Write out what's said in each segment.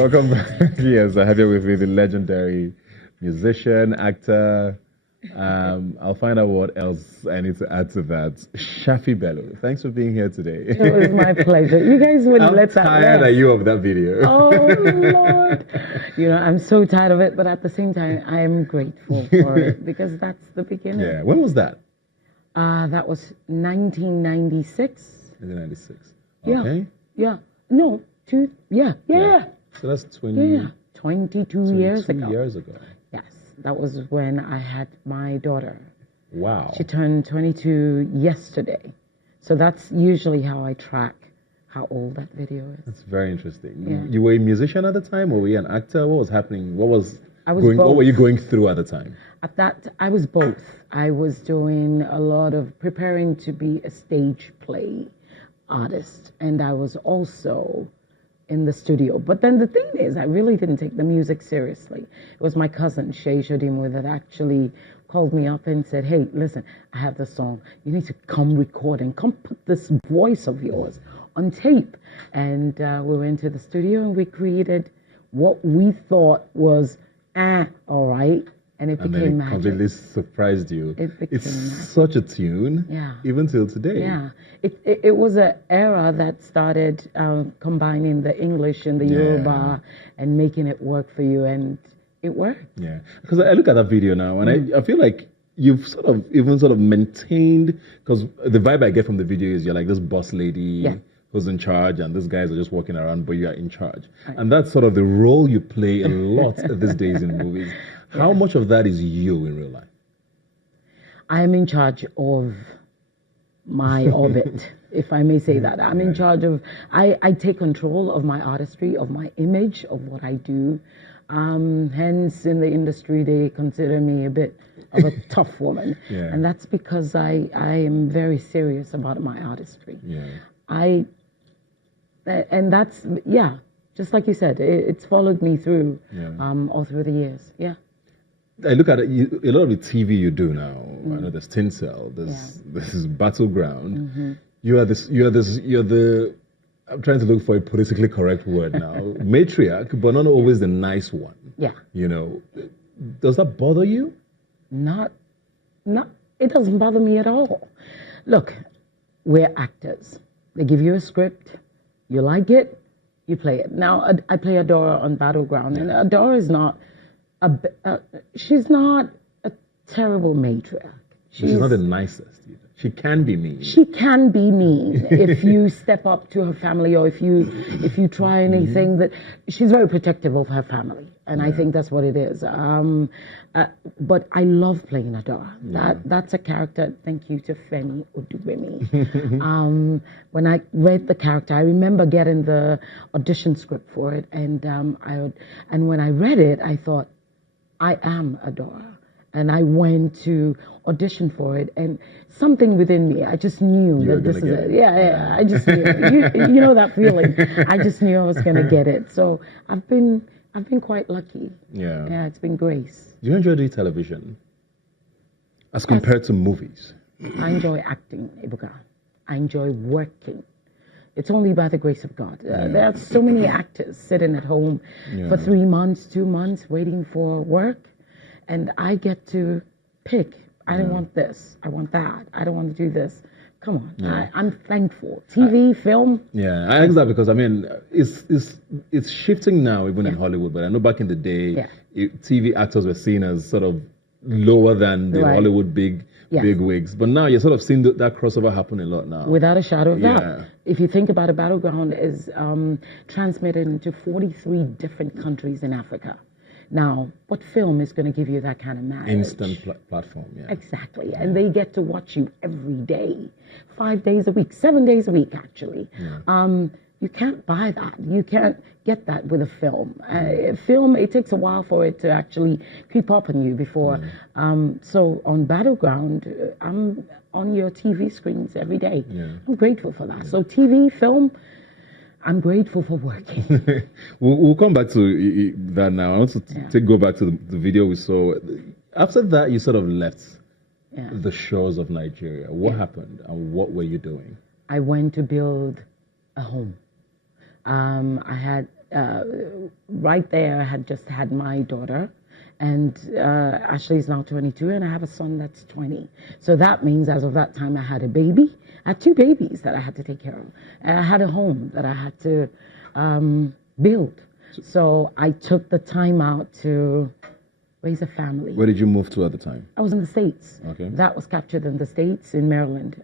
Welcome back. Yes, I have you with me, the legendary musician, actor. I'll find out what else I need to add to that. Shaffy Bello, thanks for being here today. It was my pleasure. You guys wouldn't let that. How tired are you of that video? Oh Lord! I'm so tired of it, but at the same time, I am grateful for it because that's the beginning. Yeah. When was that? That was 1996. 1996. Yeah. Okay. Yeah. No. Yeah. So that's 22 years ago. 22 years ago. Yes. That was when I had my daughter. Wow. She turned 22 yesterday. So that's usually how I track how old that video is. That's very interesting. Yeah. You were a musician at the time, or were you an actor? What was happening? What were you going through at the time? At that, I was both. I was doing a lot of preparing to be a stage play artist, and I was also in the studio. But then the thing is, I really didn't take the music seriously. It was my cousin, Shay Shodimu, that actually called me up and said, hey, listen, I have this song. You need to come record and come put this voice of yours on tape. And we went to the studio and we created what we thought was, all right. And it became magic. Completely surprised you. It's such a tune, even till today. Yeah, it was an era that started combining the English and the Yoruba and making it work for you, and it worked. Yeah, because I look at that video now, and I feel like you've sort of maintained, because the vibe I get from the video is you're like this boss lady who's in charge, and these guys are just walking around, but you are in charge. Right. And that's sort of the role you play a lot these days in movies. How much of that is you in real life? I am in charge of my orbit, if I may say that. I'm in charge of, I take control of my artistry, of my image, of what I do. Hence, in the industry, they consider me a bit of a tough woman. And that's because I am very serious about my artistry. And that's, just like you said, it's followed me through all through the years. I look at it, a lot of the TV you do now. I know there's Tinsel, there's Battleground. You're the. I'm trying to look for a politically correct word now. Matriarch, but not always the nice one. Does that bother you? Not. It doesn't bother me at all. Look, we're actors. They give you a script. You like it, you play it. Now I play Adora on Battleground, and Adora is not. She's not a terrible matriarch. She's not the nicest either. She can be mean. She can be mean if you step up to her family, or if you try anything. That she's very protective of her family, and I think that's what it is. But I love playing Adora. That's a character. Thank you to Femi Odubemi. When I read the character, I remember getting the audition script for it, and when I read it, I thought, I am Adora. And I went to audition for it, and something within me, I just knew that this is it. Yeah, I just knew. You know that feeling. I just knew I was going to get it. So I've been quite lucky. Yeah, it's been grace. Do you enjoy doing television as compared to movies? I enjoy acting, Ibuka. I enjoy working. It's only by the grace of God. There are so many actors sitting at home for 3 months, 2 months, waiting for work. And I get to pick. I don't want this. I want that. I don't want to do this. Come on. I'm thankful. TV, film. Yeah, I ask that because, I mean, it's shifting now, even in Hollywood. But I know back in the day, TV actors were seen as sort of lower than the Hollywood big wigs. But now you're sort of seeing that crossover happen a lot now. Without a shadow of doubt. If you think about it, Battleground is transmitted into 43 different countries in Africa. Now, what film is going to give you that kind of marriage? Instant platform, Exactly. And they get to watch you every day, 5 days a week, 7 days a week, actually. You can't buy that. You can't get that with a film. Film, it takes a while for it to actually creep up on you before. So on Battleground, I'm on your TV screens every day. I'm grateful for that. So TV, film, I'm grateful for working. We'll come back to that now. I want to go back to the video we saw. After that, you sort of left the shores of Nigeria. What happened, and what were you doing? I went to build a home. I had right there, I had just had my daughter. And Ashley's now 22, and I have a son that's 20. So that means as of that time, I had a baby. I had 2 babies that I had to take care of. And I had a home that I had to build. So I took the time out to raise a family. Where did you move to at the time? I was in the States. Okay. That was captured in the States, in Maryland.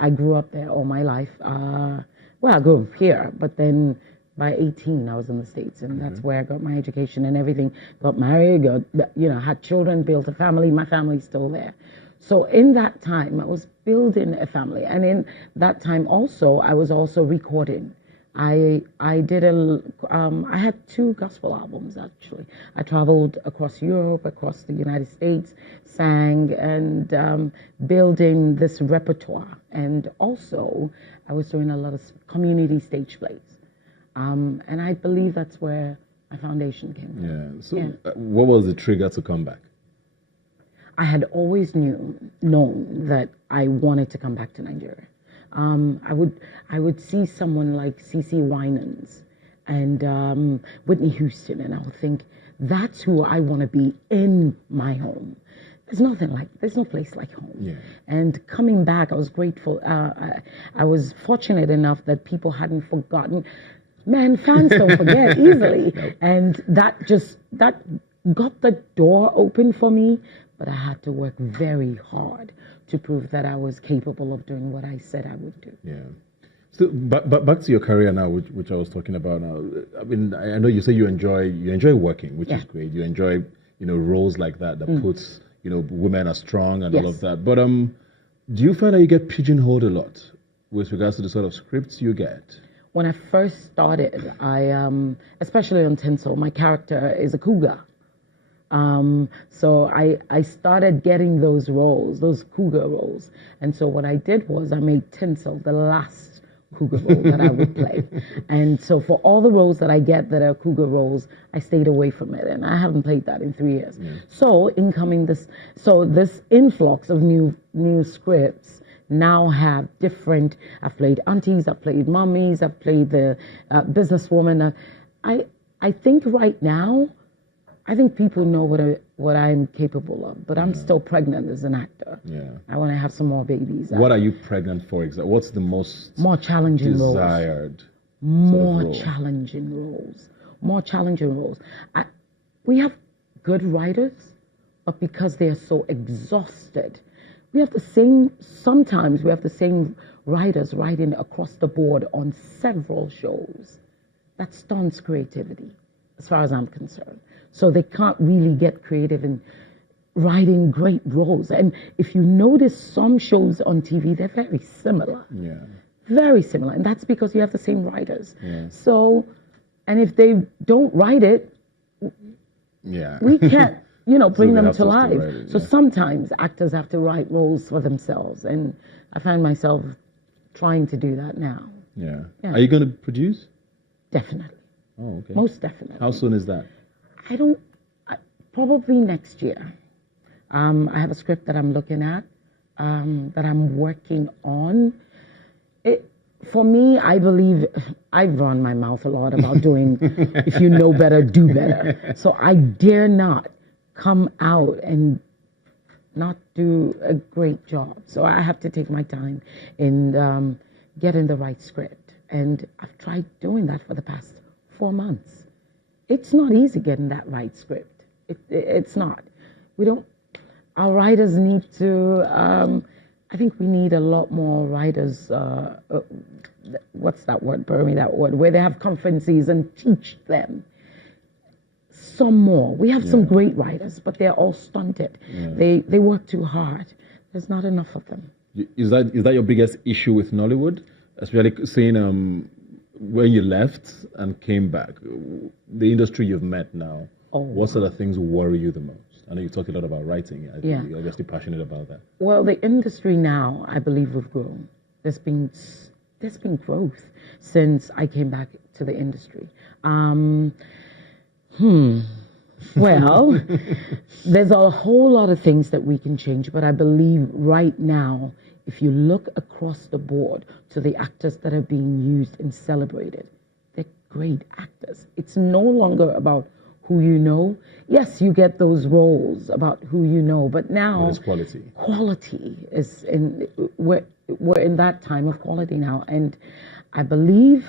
I grew up there all my life. I grew up here, but then by 18, I was in the States, and that's where I got my education and everything. Got married, had children, built a family. My family's still there. So in that time, I was building a family. And in that time also, I was also recording. I had 2 gospel albums, actually. I traveled across Europe, across the United States, sang and building this repertoire. And also, I was doing a lot of community stage plays. And I believe that's where my foundation came from. Yeah. So what was the trigger to come back? I had always known that I wanted to come back to Nigeria. I would see someone like CeCe Winans and Whitney Houston, and I would think, that's who I want to be in my home. There's no place like home. Yeah. And coming back, I was grateful. I was fortunate enough that people hadn't forgotten. Man, fans don't forget easily. And that got the door open for me, but I had to work very hard to prove that I was capable of doing what I said I would do. Yeah. So, but back to your career now, which I was talking about now. I mean, I know you say you enjoy working, which is great. You enjoy, roles like that puts, women are strong and all of that. But do you find that you get pigeonholed a lot with regards to the sort of scripts you get? When I first started, I especially on Tinsel, my character is a cougar. So I started getting those roles, those cougar roles. And so what I did was I made Tinsel the last cougar role that I would play. And so for all the roles that I get that are cougar roles, I stayed away from it. And I haven't played that in 3 years. Yeah. So this influx of new scripts now have different, I've played aunties, I've played mummies, I've played the businesswoman. I think right now, I think people know what I'm capable of, but I'm still pregnant as an actor. Yeah. I want to have some more babies. What are you pregnant for exactly? What's the most more challenging desired more challenging roles? More challenging roles. We have good writers, but because they are so exhausted, sometimes we have the same writers writing across the board on several shows. That stunts creativity, as far as I'm concerned. So they can't really get creative in writing great roles. And if you notice some shows on TV, they're very similar. Yeah. Very similar. And that's because you have the same writers. Yeah. So, and if they don't write it, we can't, bring them to life. So sometimes actors have to write roles for themselves. And I find myself trying to do that now. Yeah. Are you going to produce? Definitely. Oh, okay. Most definitely. How soon is that? Probably next year. I have a script that I'm looking at, that I'm working on. For me, I believe I've run my mouth a lot about doing, if you know better, do better. So I dare not come out and not do a great job. So I have to take my time in getting the right script. And I've tried doing that for the past 4 months. It's not easy getting that right script. It's not. Our writers need to, I think we need a lot more writers, what's that word, bury me that word, where they have conferences and teach them some more. We have some great writers, but they're all stunted. Yeah. They work too hard. There's not enough of them. Is that your biggest issue with Nollywood? Especially seeing when you left and came back, the industry you've met now, what sort of things worry you the most? I know you talked a lot about writing. I think you're obviously passionate about that. Well, the industry now, I believe we've grown. There's been growth since I came back to the industry. Well, there's a whole lot of things that we can change, but I believe right now, if you look across the board to the actors that are being used and celebrated, they're great actors. It's no longer about who you know. Yes, you get those roles about who you know, but now it's quality. Quality is in. We're in that time of quality now, and I believe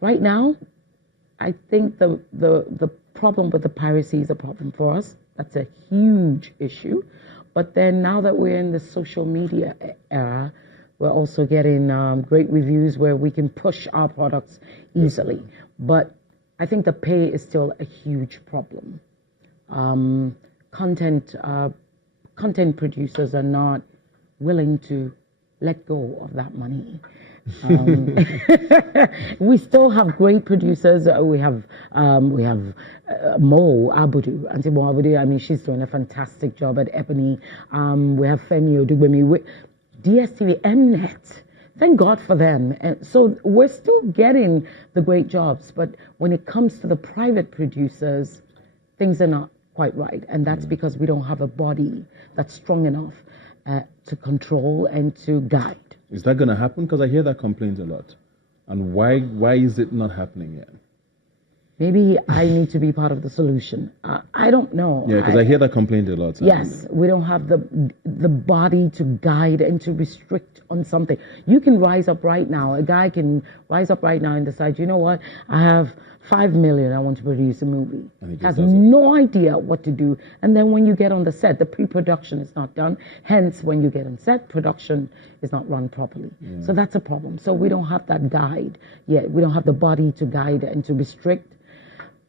right now, I think the problem with the piracy is a problem for us. That's a huge issue. But then now that we're in the social media era, we're also getting great reviews where we can push our products easily. But I think the pay is still a huge problem. Content producers are not willing to let go of that money. We still have great producers. We have Mo Abudu, Auntie Mo Abudu. I mean, she's doing a fantastic job at Ebony. We have Femi Odugbemi, DSTV, Mnet. Thank God for them. And so we're still getting the great jobs, but when it comes to the private producers, things are not quite right, and that's because we don't have a body that's strong enough to control and to guide. Is that going to happen? Because I hear that complaint a lot. And why is it not happening yet? Maybe I need to be part of the solution. I don't know. Yeah, because I hear that complaint a lot. Yes, we don't have the body to guide and to restrict on something. You can rise up right now. A guy can rise up right now and decide, you know what? I have 5 million. I want to produce a movie. And he has no idea what to do. And then when you get on the set, the pre-production is not done. Hence, when you get on set, production is not run properly. Yeah. So that's a problem. So we don't have that guide yet. We don't have the body to guide and to restrict.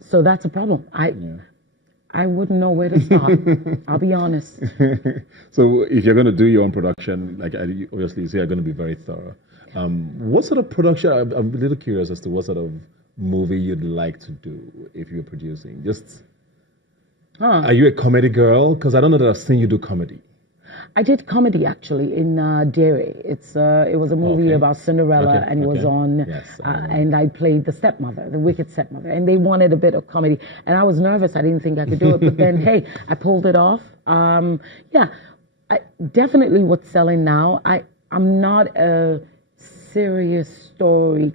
So that's a problem. I wouldn't know where to start. I'll be honest. So if you're going to do your own production, like obviously you say you're going to be very thorough. What sort of production? I'm a little curious as to what sort of movie you'd like to do if you're producing. Are you a comedy girl? Because I don't know that I've seen you do comedy. I did comedy actually in Derry. It was a movie about Cinderella, and it was on. Yes, and I played the stepmother, the wicked stepmother, and they wanted a bit of comedy, and I was nervous. I didn't think I could do it, but then hey, I pulled it off. Definitely what's selling now. I'm not a serious story.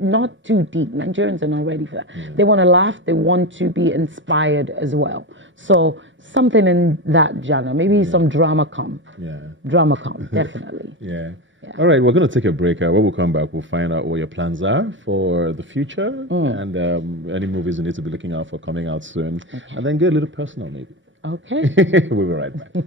Not too deep. Nigerians are not ready for that. They want to laugh. They want to be inspired as well. So something in that genre. Maybe some drama com. Drama com, definitely. All right, we're going to take a break. When we come back, we'll find out what your plans are for the future and any movies you need to be looking out for coming out soon. Okay. And then get a little personal, maybe. Okay. We'll be right back.